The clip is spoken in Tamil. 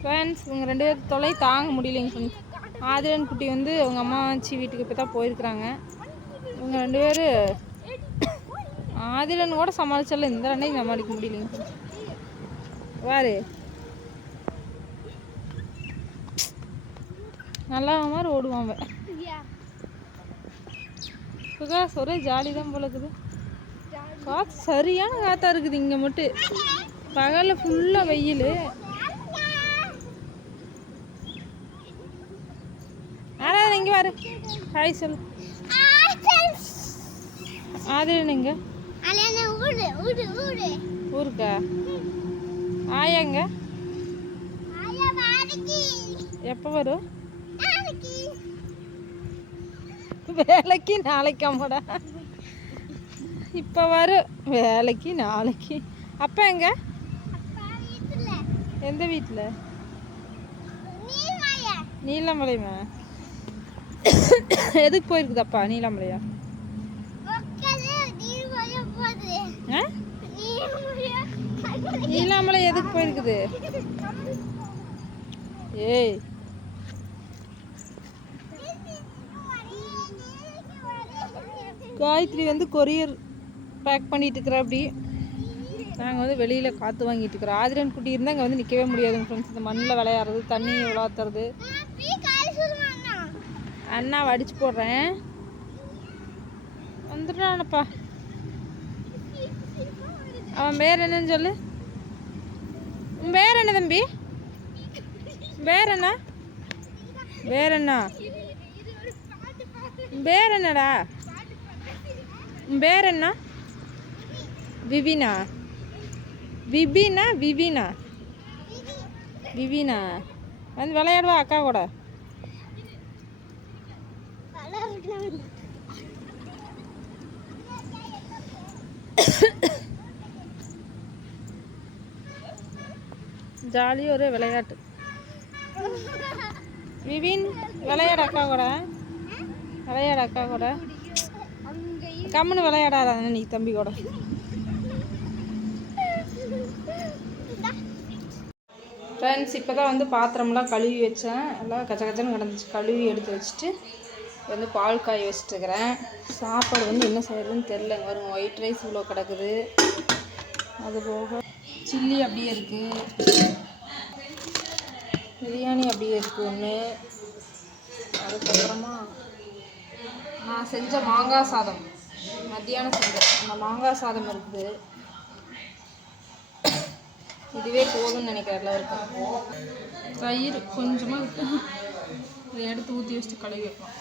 ஃப்ரெண்ட்ஸ் இவங்க 2 பேர் தொலை தாங்க முடியலைங்க ஃப்ரெண்ட்ஸ். ஆதிரன் குட்டி வந்து அவங்க அம்மா ஆச்சி வீட்டுக்கு இப்போ தான் போயிருக்கிறாங்க. இவங்க 2 பேர் ஆதிரன் கூட சமாளிச்சாலும் இந்த ரெண்டையும் சமாளிக்க முடியலைங்க ஃப்ரெண்ட்ஸ். வாரு நல்லா மாதிரி ஓடுவான். சுகாஸ் ஒரே ஜாலி தான் போல இருக்குது. காற்று சரியான காற்றா இருக்குது இங்கே மட்டும். பகலில் ஃபுல்லாக வெயில். ஆனால் இங்கே வாரு ஹாய் சொல்லு. ஆதிரன் எங்க ஊருக்கா? ஆயாங்க எப்போ வரும்? வேலைக்கு நாளைக்காமடா. இப்போ வரும் வேலைக்கு நாளைக்கு. அப்பா எங்க? எந்த வீட்டில்? நீலாமலைமா? எதுக்கு போயிருக்குதாப்பா நீலாமலையா? நீலாமலை எதுக்கு போயிருக்குது? ஏய் காயத்ரி வந்து கொரியர் பேக் பண்ணிட்டு இருக்கிற. அப்படி நாங்கள் வந்து வெளியில் காற்று வாங்கிட்டு இருக்கிறோம். ஆதிரன் குட்டி இருந்தால் இங்கே வந்து நிற்கவே முடியாதுங்க ஃப்ரெண்ட்ஸ். இந்த மண்ணில் விளையாடுறது, தண்ணி விளாத்துறது. அண்ணா வடிச்சு போடுறேன். வந்துட்டானப்பா. அவன் பேர் என்னன்னு சொல்லு. பேர் என்ன தம்பி? பேர் என்ன? பேர் என்ன? பேர் என்னடா? பேர் என்ன? விபினா? விபினா விபினா? விபினா வந்து விளையாடுவா அக்கா கூட. ஜாலியாக ஒரு விளையாட்டு. விபின் விளையாடு அக்கா கூட. விளையாடு அக்கா கூட. கம்முன்னு விளையாடாத நீ தம்பி கூட. ஃப்ரெண்ட்ஸ் இப்போ தான் வந்து பாத்திரம்லாம் கழுவி வச்சேன். எல்லாம் கச்ச கச்சன்னு கிடந்துச்சு. கழுவி எடுத்து வச்சுட்டு வந்து பால் காய வச்சுட்டுக்கிறேன். சாப்பாடு வந்து என்ன செய்யறதுன்னு தெரிலங்க. வருங்க ஒயிட் ரைஸ் இவ்வளோ கிடக்குது. அதுபோக சில்லி அப்படியே இருக்குது. பிரியாணி அப்படியே இருக்குது ஒன்று. அதுக்கப்புறமா நான் செஞ்ச மாங்காய் சாதம் மத்தியானம் செஞ்சேன். அந்த மாங்காய் சாதம் இருக்குது. இதுவே போதும்னு நினைக்கிறேன் எல்லாருக்கும். தயிர் கொஞ்சமாக இதை எடுத்து ஊற்றி வச்சுட்டு கழுவி வைப்போம்.